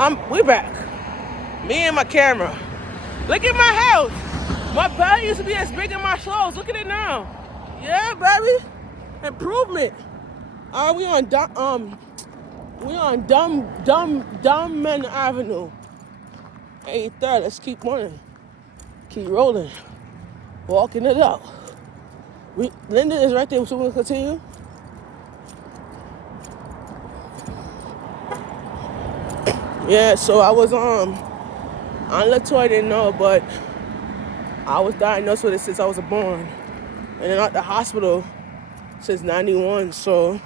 We back. Me and my camera. Look at my house. My belly used to be as big as my shoulders. Look at it now. Yeah, baby. Improvement. We on Dumb Men Avenue. 83rd. Let's keep running. Keep rolling. Walking it out. Linda is right there, so we're gonna continue. Yeah, so I was Latoya didn't know, but I was diagnosed with it since I was born. And then at the hospital since 91, so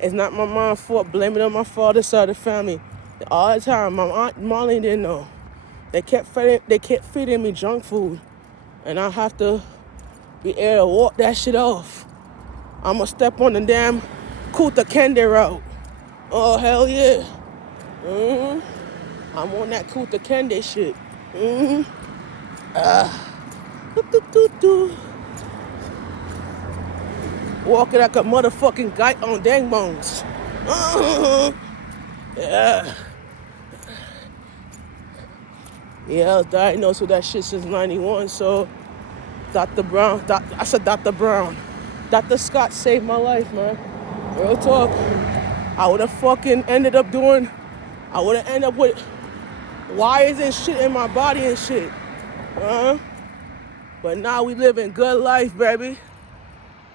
it's not my mom's fault. Blame it on my father's side of the family. All the time, my aunt Marlene didn't know. They kept feeding me junk food, and I have to be able to walk that shit off. I'ma step on the damn Kuta Kende route. Oh hell yeah. I'm on that Kuta Kende shit. Walking like a motherfucking guy on dang bones. Yeah. Yeah, I was diagnosed with that shit since 91, so Dr. Brown, I said Dr. Brown. Dr. Scott saved my life, man. Real talk. I would have ended up with wires and shit in my body and shit. But now we live in good life, baby.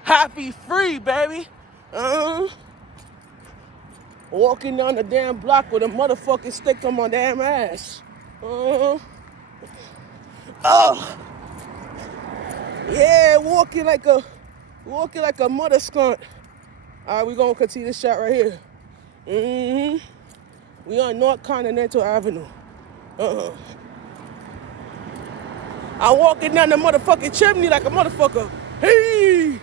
Happy, free, baby. Walking down the damn block with a motherfucking stick on my damn ass. Yeah, walking like a mother skunk. All right, we gonna continue this shot right here. We on North Continental Avenue. I'm walking down the motherfucking chimney like a motherfucker. Hey,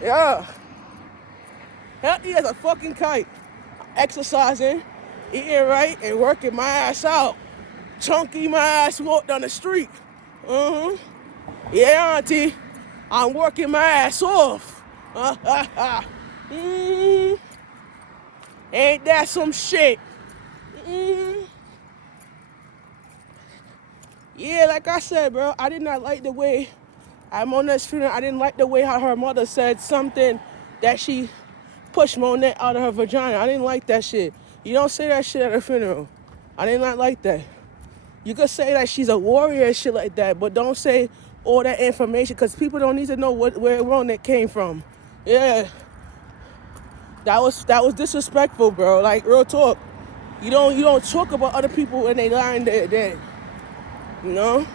yeah. Healthy as a fucking kite. Exercising, eating right, and working my ass out. Chunky my ass walk down the street. Yeah, auntie. I'm working my ass off. Ain't that some shit? Yeah, like I said, bro, I did not like the way I'm on this funeral. I didn't like the way how her mother said something that she pushed Monet out of her vagina. I didn't like that shit. You don't say that shit at a funeral. I did not like that. You could say that she's a warrior and shit like that, but don't say all that information because people don't need to know where Monet came from. Yeah. That was disrespectful, bro. Like, real talk. You don't talk about other people when they lying dead. You know?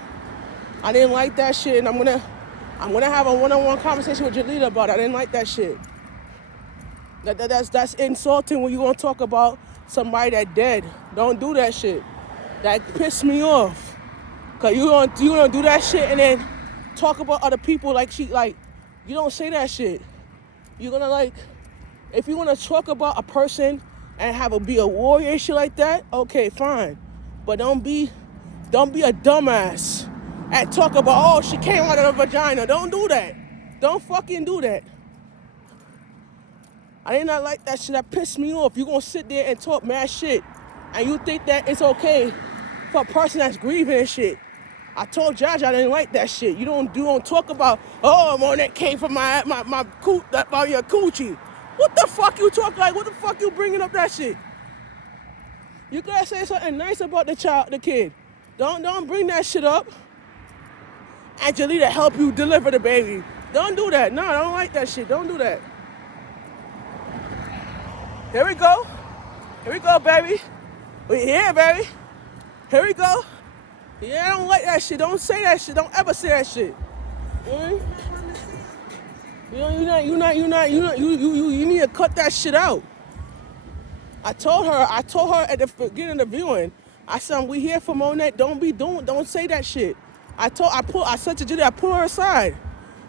I didn't like that shit, and I'm gonna have a one-on-one conversation with Jalita about it. I didn't like that shit. That's insulting when you gonna talk about somebody that dead. Don't do that shit. That pissed me off. Cause you gonna do that shit and then talk about other people like you don't say that shit. You're gonna if you wanna talk about a person and be a warrior and shit like that, okay, fine. But don't be a dumbass and talk about, she came out of her vagina. Don't do that. Don't fucking do that. I did not like that shit. That pissed me off. You gonna sit there and talk mad shit and you think that it's okay for a person that's grieving and shit. I told Jaja I didn't like that shit. You don't talk about, that came from my your coochie. What the fuck you talk like? What the fuck you bringing up that shit? You gotta say something nice about the kid. Don't bring that shit up. And Jalita help you deliver the baby. Don't do that. No, I don't like that shit. Don't do that. Here we go. Here we go, baby. We here, baby. Here we go. Yeah, I don't like that shit. Don't say that shit. Don't ever say that shit. You need to cut that shit out. I told her at the beginning of the viewing, I said, we here for Monet. Don't say that shit. I said to Jalita, I pull her aside.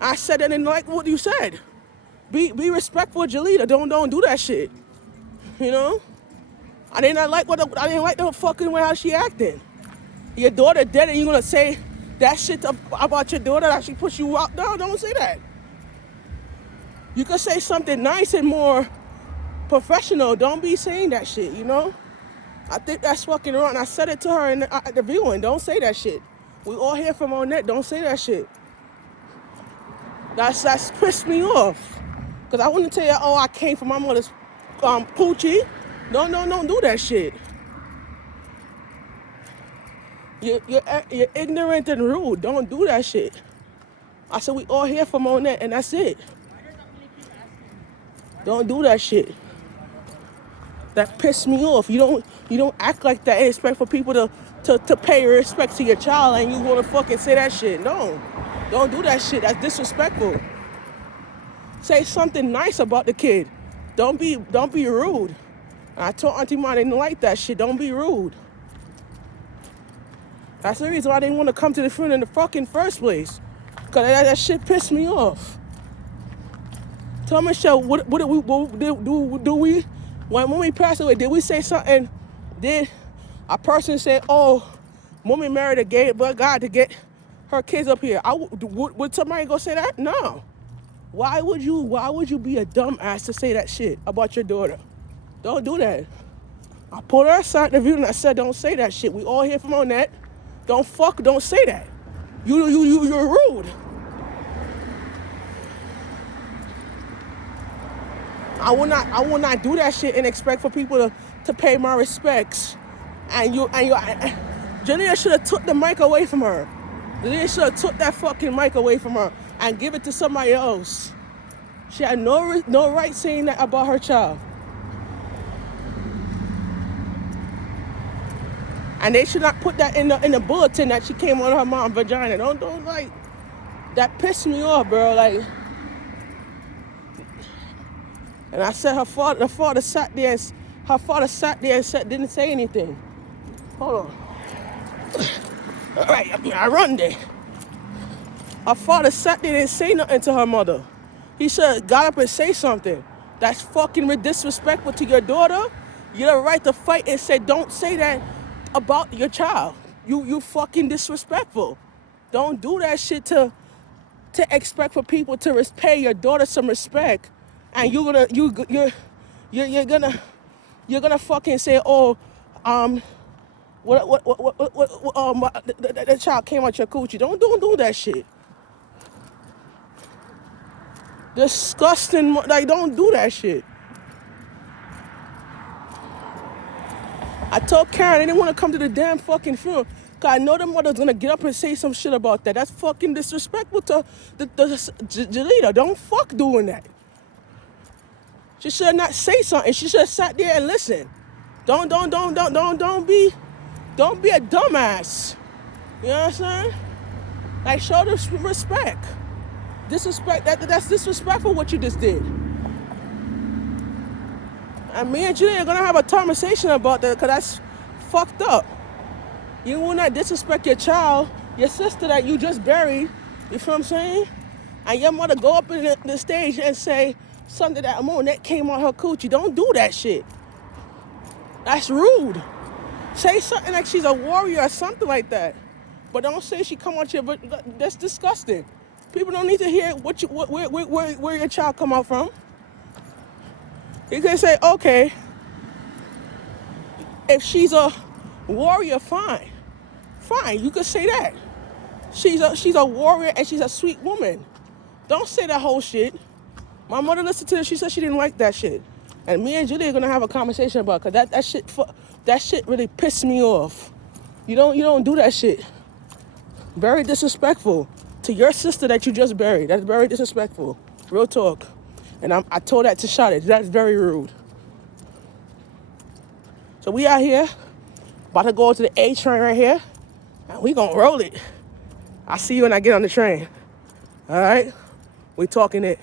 I said, I didn't like what you said. Be respectful of Jalita. Don't do that shit. You know? I didn't like the fucking way how she acting. Your daughter dead and you gonna say that shit about your daughter that she pushed you out? No, don't say that. You could say something nice and more professional. Don't be saying that shit, you know? I think that's fucking wrong. I said it to her at the viewing. Don't say that shit. We all hear from Monet. Don't say that shit. That's pissed me off. Because I wouldn't tell you, oh, I came from my mother's poochie. No, don't do that shit. You're ignorant and rude. Don't do that shit. I said we all here for Monet, and that's it. Don't do that shit. That pissed me off. You don't act like that and expect for people to pay respect to your child, and you want to fucking say that shit. No, don't do that shit. That's disrespectful. Say something nice about the kid. Don't be rude. I told Auntie Ma I didn't like that shit. Don't be rude. That's the reason why I didn't want to come to the funeral in the fucking first place. Because that shit pissed me off. Tell Michelle, what do we, when we passed away, did we say something? Did a person say, oh, Mommy married a gay but God to get her kids up here? Would somebody go say that? No. Why would you be a dumbass to say that shit about your daughter? Don't do that. I pulled her aside the view and I said, don't say that shit. We all hear from Monet. Don't say that. You're rude. I will not do that shit and expect for people to pay my respects. And Jalea should have took the mic away from her. Jalea should have took that fucking mic away from her and give it to somebody else. She had no right saying that about her child. And they should not put that in the bulletin that she came on her mom's vagina. Don't like that pissed me off, bro. Like, and I said the father sat there and didn't say anything. Hold on. All right, I run there. Her father sat there and didn't say nothing to her mother. He should have got up and say something. That's fucking disrespectful to your daughter. You have a right to fight and say, don't say that about your child. You fucking disrespectful. Don't do that shit to expect for people to pay your daughter some respect, and you're gonna fucking say, oh, the child came out your coochie. Don't do that shit. Disgusting. Like, don't do that shit. I told Karen I didn't want to come to the damn fucking funeral because I know the mother's going to get up and say some shit about that. That's fucking disrespectful to the Jalita. Don't fuck doing that. She should not say something. She should have sat there and listened. Don't be a dumbass. You know what I'm saying? Like, show the respect. That's disrespectful what you just did. And me and Julia are going to have a conversation about that because that's fucked up. You will not disrespect your child, your sister that you just buried, you feel what I'm saying? And your mother go up in the stage and say something that Monet came on her coochie. Don't do that shit. That's rude. Say something like she's a warrior or something like that. But don't say she come out here, but that's disgusting. People don't need to hear where your child come out from. You can say, okay, if she's a warrior, fine. You could say that. She's a warrior and she's a sweet woman. Don't say that whole shit. My mother listened to it. She said she didn't like that shit. And me and Julie are gonna have a conversation about it, because that shit really pissed me off. You don't do that shit. Very disrespectful to your sister that you just buried. That's very disrespectful. Real talk. And I told that to Shawty. That's very rude. So we out here, about to go to the A train right here, and we gonna roll it. I'll see you when I get on the train. All right? We talking it.